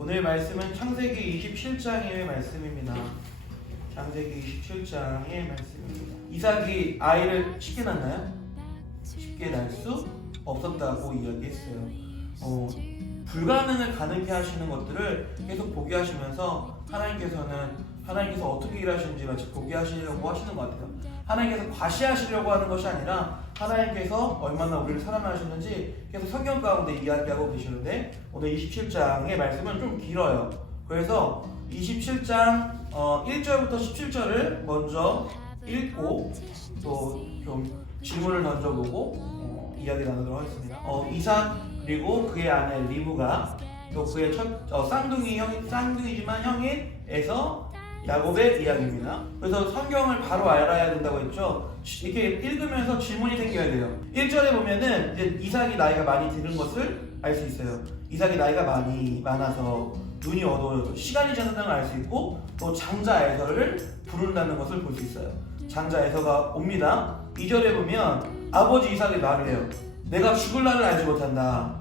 오늘 말씀은 창세기 27장의 말씀입니다. 창세기 27장의 말씀입니다. 이삭이 아이를 쉽게 낳나요? 쉽게 낳을 수 없었다고 이야기했어요. 불가능을 가능케 하시는 것들을 계속 보게 하시면서 하나님께서 어떻게 일하시는지 마치 보게 하시려고 하시는 것 같아요. 하나님께서 과시하시려고 하는 것이 아니라 하나님께서 얼마나 우리를 사랑하시는지 계속 성경 가운데 이야기하고 계시는데, 오늘 27장의 말씀은 좀 길어요. 그래서 27장 1절부터 17절을 먼저 읽고 또 좀 질문을 던져보고 이야기 나누도록 하겠습니다. 이삭 그리고 그의 아내 리브가 또 그의 쌍둥이지만 형인 에서 야곱의 이야기입니다. 그래서 성경을 바로 알아야 된다고 했죠. 이렇게 읽으면서 질문이 생겨야 돼요. 1절에 보면은 이제 이삭이 나이가 많이 들은 것을 알 수 있어요. 이삭이 나이가 많아서 눈이 어두워져서 시간이 지났다는 걸 알 수 있고, 또 장자 에서를 부른다는 것을 볼 수 있어요. 장자 에서가 옵니다. 2절에 보면 아버지 이삭이 말을 해요. 내가 죽을 날을 알지 못한다.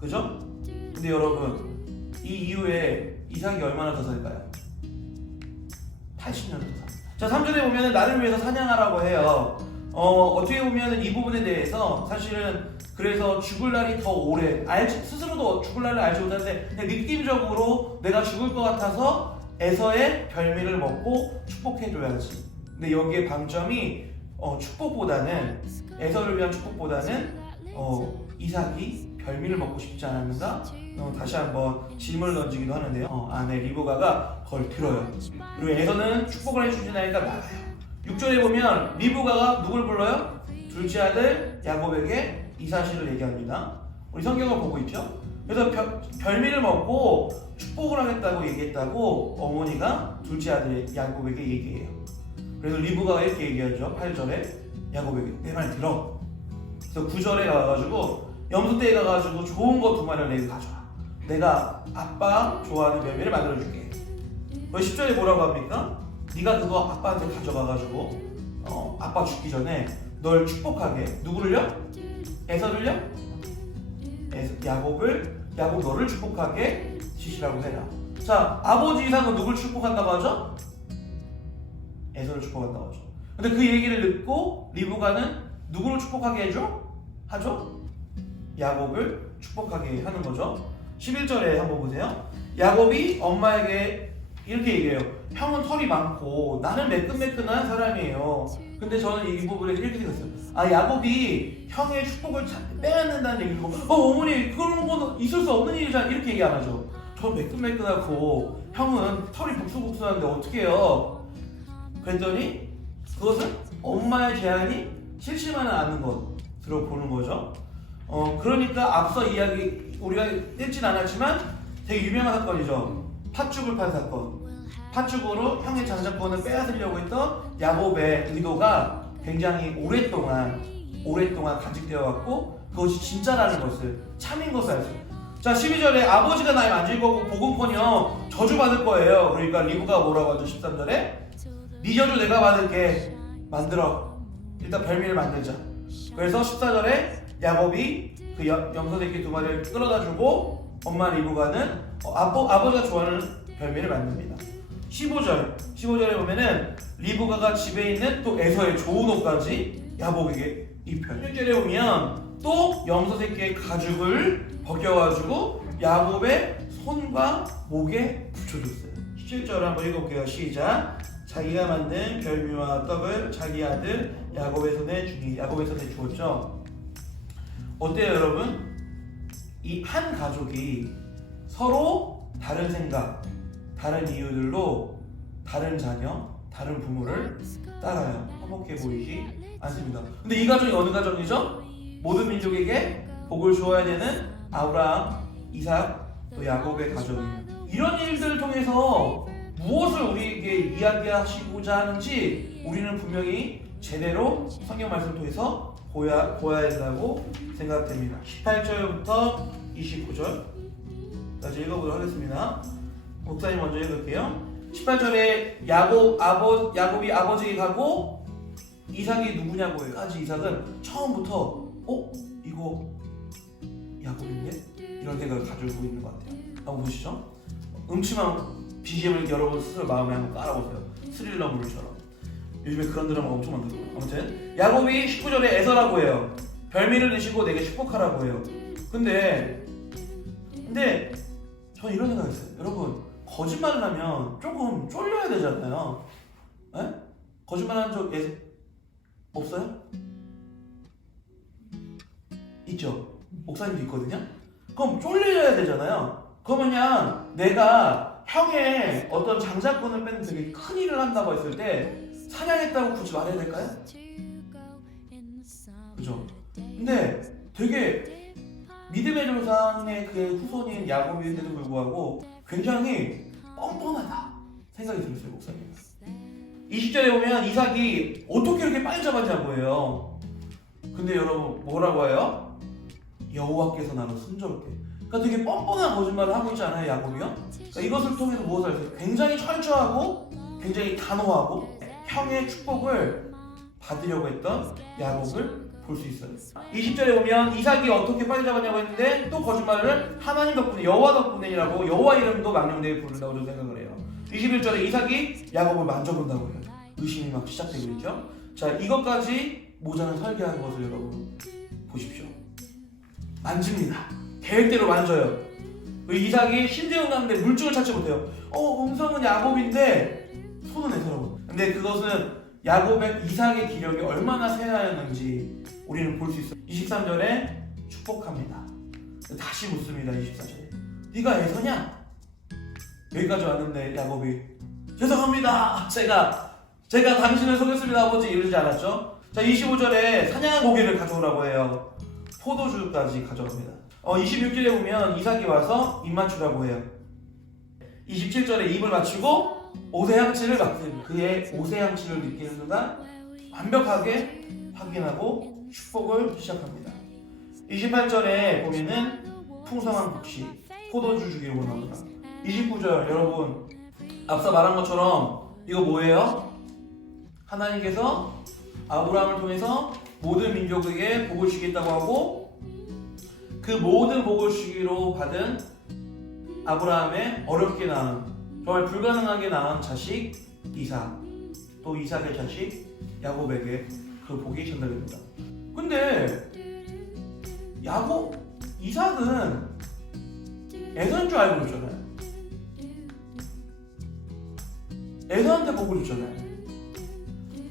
그죠? 근데 여러분, 이 이후에 이삭이 얼마나 더 살까요? 80년을 더 삽니다. 자, 3절에 보면 나를 위해서 사냥하라고 해요. 어떻게 보면 이 부분에 대해서 사실은 그래서 죽을 날이 더 오래 스스로도 죽을 날을 알지 못하는데 그냥 느낌적으로 내가 죽을 것 같아서 에서의 별미를 먹고 축복해줘야지. 근데 여기에 방점이 축복보다는, 에서를 위한 축복보다는 이삭이 별미를 먹고 싶지 않았는가? 다시 한번 질문을 던지기도 하는데요. 아내 리브가가 그걸 들어요. 그리고 에서는 축복을 해주진 않으니까 나가요. 6절에 보면 리브가가 누굴 불러요? 둘째 아들 야곱에게 이 사실을 얘기합니다. 우리 성경을 보고 있죠? 그래서 별미를 먹고 축복을 하겠다고 얘기했다고 어머니가 둘째 아들 야곱에게 얘기해요. 그래서 리브가가 이렇게 얘기하죠. 8절에 야곱에게 내 말 들어. 그래서 9절에 가가지고 염소떼에 가가지고 좋은 거 2마리를 내게 가져와. 내가 아빠 좋아하는 별미를 만들어줄게. 10절에 뭐라고 합니까? 네가 그거 아빠한테 가져가가지고 아빠 죽기 전에 널 축복하게. 누구를요? 에서를요? 야곱 너를 축복하게 지시라고 해라. 자, 아버지 이삭은 누굴 축복한다고 하죠? 에서를 축복한다고 하죠. 근데 그 얘기를 듣고 리브가는 누구를 축복하게 하죠? 야곱을 축복하게 하는 거죠. 11절에 한번 보세요. 야곱이 엄마에게 이렇게 얘기해요. 형은 털이 많고 나는 매끈매끈한 사람이에요. 근데 저는 이 부분에서 이렇게 생각했어요. 야곱이 형의 축복을 빼앗는다는 얘기를 듣고 어머니 그런 건 있을 수 없는 일이잖아, 이렇게 얘기 안 하죠. 저 매끈매끈하고 형은 털이 복수복수하는데 어떻게 해요? 그랬더니 그것은 엄마의 제안이 실시만은 않는 것으로 보는 거죠. 그러니까 앞서 이야기 우리가 읽진 않았지만 되게 유명한 사건이죠. 팥죽을 판 사건. 팥죽으로 형의 장자권을 빼앗으려고 했던 야곱의 의도가 굉장히 오랫동안 간직되어 왔고, 그것이 진짜라는 것을, 참인 것을 알 수 있어요. 자, 12절에 아버지가 나를 만질 거고 복은커녕 저주받을 거예요. 그러니까 리브가 뭐라고 하죠? 13절에 네 저주 내가 받을게. 만들어. 일단 별미를 만들자. 그래서 14절에 야곱이 그 염소새끼 2마리를 끌어다 주고 엄마 리브가는 아버지가 좋아하는 별미를 만듭니다. 15절에 보면은 리브가가 집에 있는 또 에서의 좋은 옷까지 야곱에게 입혀요. 16절에 보면 또 염소새끼의 가죽을 벗겨가지고 야곱의 손과 목에 붙여줬어요. 17절을 한번 읽어볼게요. 시작. 자기가 만든 별미와 떡을 자기 아들 야곱의 손에 주었죠. 어때요, 여러분? 이 한 가족이 서로 다른 생각, 다른 이유들로 다른 자녀, 다른 부모를 따라요. 화목해 보이지 않습니다. 근데 이 가족이 어느 가족이죠? 모든 민족에게 복을 주어야 되는 아브라함, 이삭, 또 야곱의 가족이에요. 이런 일들을 통해서 무엇을 우리에게 이야기하시고자 하는지 우리는 분명히 제대로 성경 말씀을 통해서 보아야 된다고 생각됩니다. 18절부터 29절까지 읽어보도록 하겠습니다. 목사님 먼저 읽을게요. 18절에 야곱이 아버지에게 가고 이삭이 누구냐고 해요. 까지 이삭은 처음부터 이거 야곱인데? 이런 생각을 가지고 있는 것 같아요. 한번 보시죠. 음침한 BGM을 여러분 스스로 마음에 한번 깔아보세요. 스릴러 물처럼. 요즘에 그런 드라마가 엄청 많더라고요. 아무튼 야곱이 19절에 에서라고 해요. 별미를 드시고 내게 축복하라고 해요. 근데 저는 이런 생각했어요. 여러분 거짓말을 하면 조금 쫄려야 되잖아요. 에? 거짓말하는 적 없어요? 있죠. 목사님도 있거든요. 그럼 쫄려야 되잖아요. 그러면 그냥 내가 형의 어떤 장자권을 뺏는 되게 큰 일을 한다고 했을 때 사냥했다고 굳이 말해야 될까요? 그죠? 근데 되게 믿음의 조상의 그 후손인 야곱인데도 불구하고 굉장히 뻔뻔하다 생각이 들었어요, 목사님. 20절에 보면 이삭이 어떻게 이렇게 빨리 잡았냐고 해요. 근데 여러분 뭐라고 해요? 여호와께서 나를 순조롭게. 그러니까 되게 뻔뻔한 거짓말을 하고 있지 않아요, 야곱이요? 그러니까 이것을 통해서 무엇을 할 수 있어요? 굉장히 철저하고 굉장히 단호하고 형의 축복을 받으려고 했던 야곱을 볼 수 있어요. 20절에 보면 이삭이 어떻게 빨리 잡았냐고 했는데 또 거짓말을 하나님 덕분에 여호와 덕분에라고 여호와 이름도 망령되게 부른다고 저는 생각을 해요. 21절에 이삭이 야곱을 만져본다고 해요. 의심이 막 시작되고 있죠. 자, 이것까지 모자는 설계한 것을 여러분 보십시오. 만집니다. 계획대로 만져요. 이삭이 신대용 가는데 물증을 찾지 못해요. 음성은 야곱인데 손은 에서라고. 근데 그것은 이삭의 기력이 얼마나 세하였는지 우리는 볼 수 있어요. 23절에 축복합니다. 다시 묻습니다. 24절에 네가 에서냐? 여기까지 왔는데 야곱이 죄송합니다. 제가 당신을 속였습니다 아버지 이러지 않았죠? 자, 25절에 사냥한 고기를 가져오라고 해요. 포도주까지 가져갑니다. 26절에 보면 이삭이 와서 입 맞추라고 해요. 27절에 입을 맞추고 옷의 향취를 맡습니다. 그의 옷의 향취를 느끼는 순간 완벽하게 확인하고 축복을 시작합니다. 28절에 보면은 풍성한 곡식, 포도주 주기를 원합니다. 29절 여러분 앞서 말한 것처럼 이거 뭐예요? 하나님께서 아브라함을 통해서 모든 민족에게 복을 주겠다고 하고 그 모든 복을 주기로 받은 아브라함의 어렵게 낳은 정말 불가능하게 낳은 자식 이삭, 또 이삭의 자식 야곱에게 그 복이 전달됩니다. 근데 이삭은 에서인 줄 알고 줬잖아요. 에서한테 복을 줬잖아요.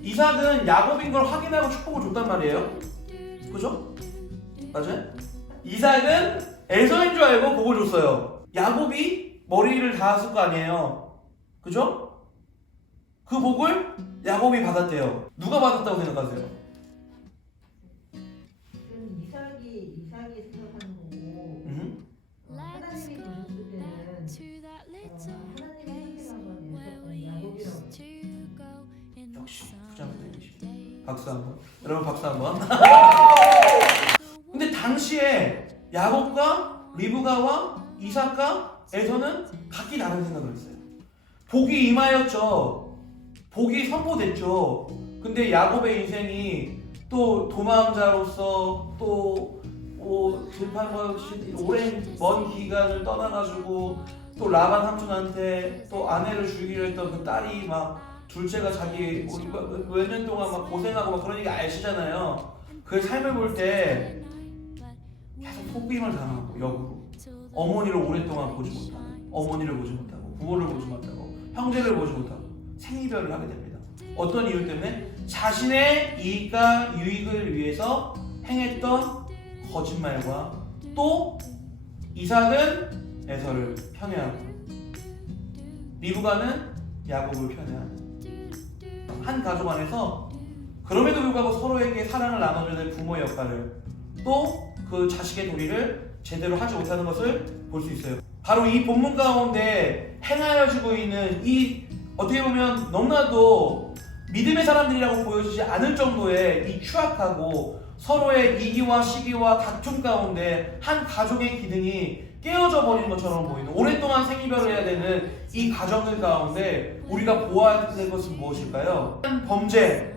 이삭은 야곱인 걸 확인하고 축복을 줬단 말이에요. 그죠? 맞아요? 이삭은 에서인 줄 알고 복을 줬어요. 야곱이 머리를 닿았을 거 아니에요. 그죠? 그 복을 야곱이 받았대요. 누가 받았다고 생각하세요? 이삭이 생각하는 거고 하나님이 보셨을 때는 하나님이 생각한 건 야곱이라고. 역시 부장님이시죠. 박수 한번. 여러분 박수 한번. 근데 당시에 야곱과 리브가와 이삭과 에서는 각기 다른 생각을 했어요. 복이 임하였죠. 복이 선포됐죠. 근데 야곱의 인생이 또 도망자로서 또 들판과 오랜 먼 기간을 떠나가지고 또 라반 삼촌한테 또 아내를 주기로 했던 그 딸이 막 둘째가 자기 몇 년 동안 막 고생하고 막 그런 얘기 아시잖아요. 그 삶을 볼 때 계속 속임을 당하고 역으로 어머니를 오랫동안 보지 못하고 어머니를 보지 못하고 부모를 보지 못하고 형제를 보지 못하고 생이별을 하게 됩니다. 어떤 이유 때문에? 자신의 이익과 유익을 위해서 행했던 거짓말과 또 이삭은 에서를 편애하고 리브가는 야곱을 편애하는 한 가족 안에서 그럼에도 불구하고 서로에게 사랑을 나눠줘야 될 부모의 역할을 또 그 자식의 도리를 제대로 하지 못하는 것을 볼 수 있어요. 바로 이 본문 가운데 행하여지고 있는 이 어떻게 보면 너무나도 믿음의 사람들이라고 보여지지 않을 정도의 이 추악하고 서로의 이기와 시기와 다툼 가운데 한 가족의 기능이 깨어져 버리는 것처럼 보이는 오랫동안 생이별을 해야 되는 이 가정들 가운데 우리가 보아야 될 것은 무엇일까요? 한 범죄를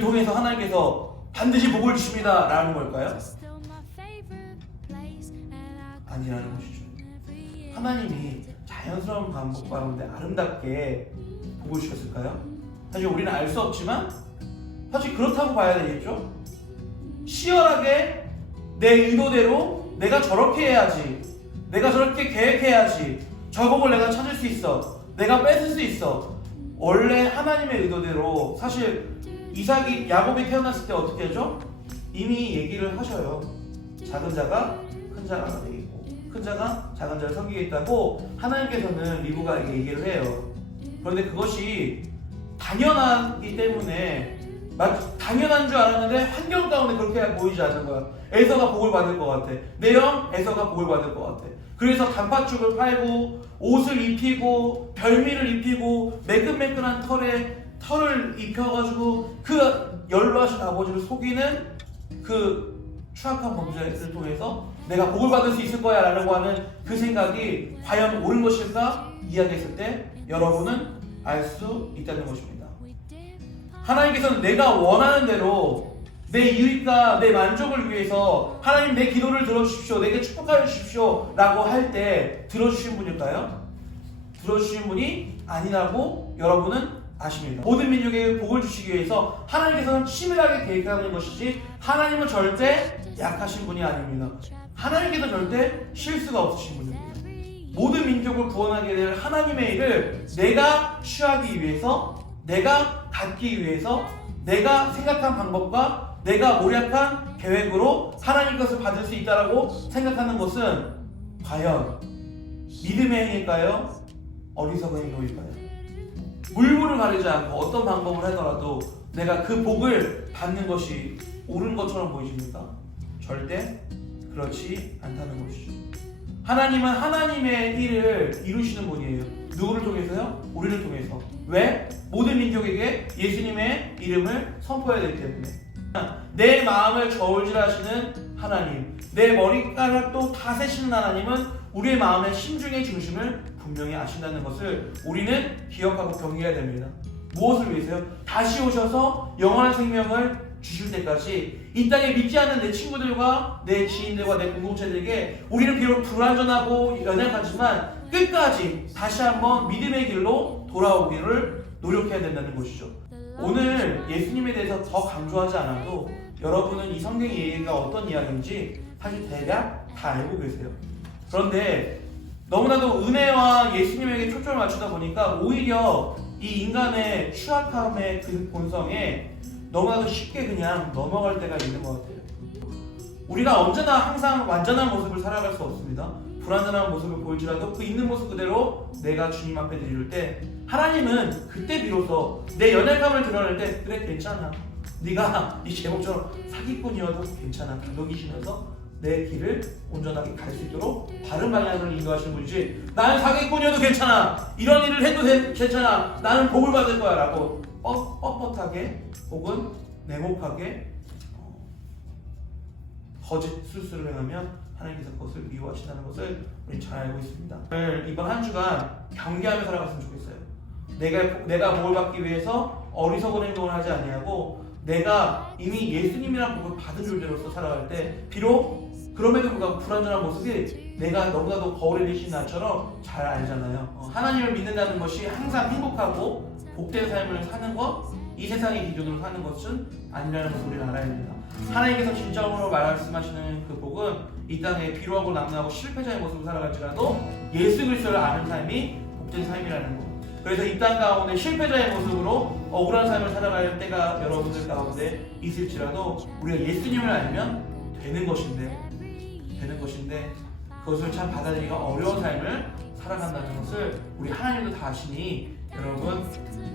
통해서 하나님께서 반드시 복을 주십니다 라는 걸까요? 아니라는 것이죠. 하나님이 잘 자연스러운 방법 가운데 아름답게 복을 주셨을까요? 사실 우리는 알 수 없지만 사실 그렇다고 봐야 되겠죠? 치열하게 내 의도대로 내가 저렇게 해야지, 내가 저렇게 계획해야지, 저 복을 내가 찾을 수 있어, 내가 뺏을 수 있어. 원래 하나님의 의도대로 사실 이삭이 야곱이 태어났을 때 어떻게 하죠? 이미 얘기를 하셔요. 작은 자가 큰 자가 되겠고 큰 자가 작은 자를 섬기겠다고 하나님께서는 리브가에게 얘기를 해요. 그런데 그것이 당연하기 때문에 당연한 줄 알았는데 환경 가운데 그렇게 보이지 않는 거야. 에서가 복을 받을 것 같아. 내형 에서가 복을 받을 것 같아. 그래서 단팥죽을 팔고 옷을 입히고 별미를 입히고 매끈매끈한 털을 입혀가지고 그 연로하신 아버지를 속이는 그 추악한 범죄를 통해서 내가 복을 받을 수 있을 거야 라고 하는 그 생각이 과연 옳은 것일까 이야기했을 때 여러분은 알 수 있다는 것입니다. 하나님께서는 내가 원하는 대로 내 유익과 내 만족을 위해서 하나님 내 기도를 들어주십시오, 내게 축복하여 주십시오 라고 할 때 들어주신 분일까요? 들어주신 분이 아니라고 여러분은 아십니다. 모든 민족에게 복을 주시기 위해서 하나님께서는 치밀하게 계획하는 것이지 하나님은 절대 약하신 분이 아닙니다. 하나님께서 절대 실수가 없으신 분입니다. 모든 민족을 구원하게 될 하나님의 일을 내가 취하기 위해서, 내가 갖기 위해서, 내가 생각한 방법과 내가 모략한 계획으로 하나님 것을 받을 수 있다고 생각하는 것은 과연 믿음의 행위일까요? 어리석은 행동일까요? 물불을 가리지 않고 어떤 방법을 하더라도 내가 그 복을 받는 것이 옳은 것처럼 보이십니까? 절대 그렇지 않다는 것이죠. 하나님은 하나님의 일을 이루시는 분이에요. 누구를 통해서요? 우리를 통해서. 왜? 모든 민족에게 예수님의 이름을 선포해야 되기 때문에. 내 마음을 저울질하시는 하나님, 내 머리카락도 다 세시는 하나님은 우리의 마음의 심중의 중심을 분명히 아신다는 것을 우리는 기억하고 경계해야 됩니다. 무엇을 위해서요? 다시 오셔서 영원한 생명을 주실 때까지 이 땅에 믿지 않는 내 친구들과 내 지인들과 내 공동체들에게 우리는 비록 불완전하고 연약하지만 끝까지 다시 한번 믿음의 길로 돌아오기를 노력해야 된다는 것이죠. 오늘 예수님에 대해서 더 강조하지 않아도 여러분은 이 성경 얘기가 어떤 이야기인지 사실 대략 다 알고 계세요. 그런데 너무나도 은혜와 예수님에게 초점을 맞추다 보니까 오히려 이 인간의 추악함의 그 본성에 너무나도 쉽게 그냥 넘어갈 때가 있는 것 같아요. 우리가 언제나 항상 완전한 모습을 살아갈 수 없습니다. 불완전한 모습을 보일지라도 그 있는 모습 그대로 내가 주님 앞에 드릴 때 하나님은 그때 비로소 내 연약함을 드러낼 때 그래 괜찮아, 네가 이 제목처럼 사기꾼이어도 괜찮아, 다독이시면서 내 길을 온전하게 갈 수 있도록 바른 방향으로 인도하시는 분이지 나는 사기꾼이어도 괜찮아, 이런 일을 해도 괜찮아, 나는 복을 받을 거야 라고 뻣뻣하게 혹은 냉혹하게 거짓 술수를 행하면 하나님께서 그것을 미워하신다는 것을 우리는 잘 알고 있습니다. 오늘 이번 한 주간 경계하며 살아갔으면 좋겠어요. 내가 복을 받기 위해서 어리석은 행동을 하지 아니하고 내가 이미 예수님이란 복을 받은 존재로서 살아갈 때 비록 그럼에도 불구하고 불완전한 모습이 내가 너무나도 거울에 비친 나처럼 잘 알잖아요. 하나님을 믿는다는 것이 항상 행복하고 복된 삶을 사는 것, 이 세상의 기준으로 사는 것은 아니라는 것을 우리는 알아야 됩니다. 하나님께서 진정으로 말씀하시는 그 복은 이 땅에 비루하고 남나고 실패자의 모습을 살아갈지라도 예수 그리스도를 아는 삶이 복된 삶이라는 것. 그래서 이 땅 가운데 실패자의 모습으로 억울한 삶을 살아갈 때가 여러분들 가운데 있을지라도 우리가 예수님을 알면 되는 것인데 그것을 참 받아들이기가 어려운 삶을 살아간다는 것을 우리 하나님도 다 아시니 여러분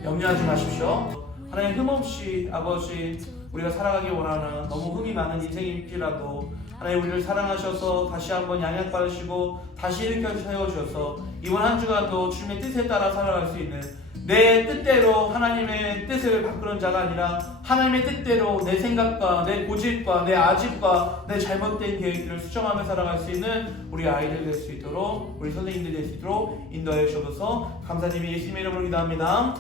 염려하지 마십시오. 하나님 흠없이 아버지 우리가 살아가기 원하는 너무 흠이 많은 인생일지라도 하나님 우리를 사랑하셔서 다시 한번 양약받으시고 다시 일으켜 세워주셔서 이번 한 주간도 주님의 뜻에 따라 살아갈 수 있는 내 뜻대로 하나님의 뜻을 바꾸는 자가 아니라 하나님의 뜻대로 내 생각과 내 고집과 내 아집과 내 잘못된 계획들을 수정하며 살아갈 수 있는 우리 아이들 될 수 있도록 우리 선생님들 될 수 있도록 인도하여 주셔서 감사드리며 예수님의 이름으로 기도합니다.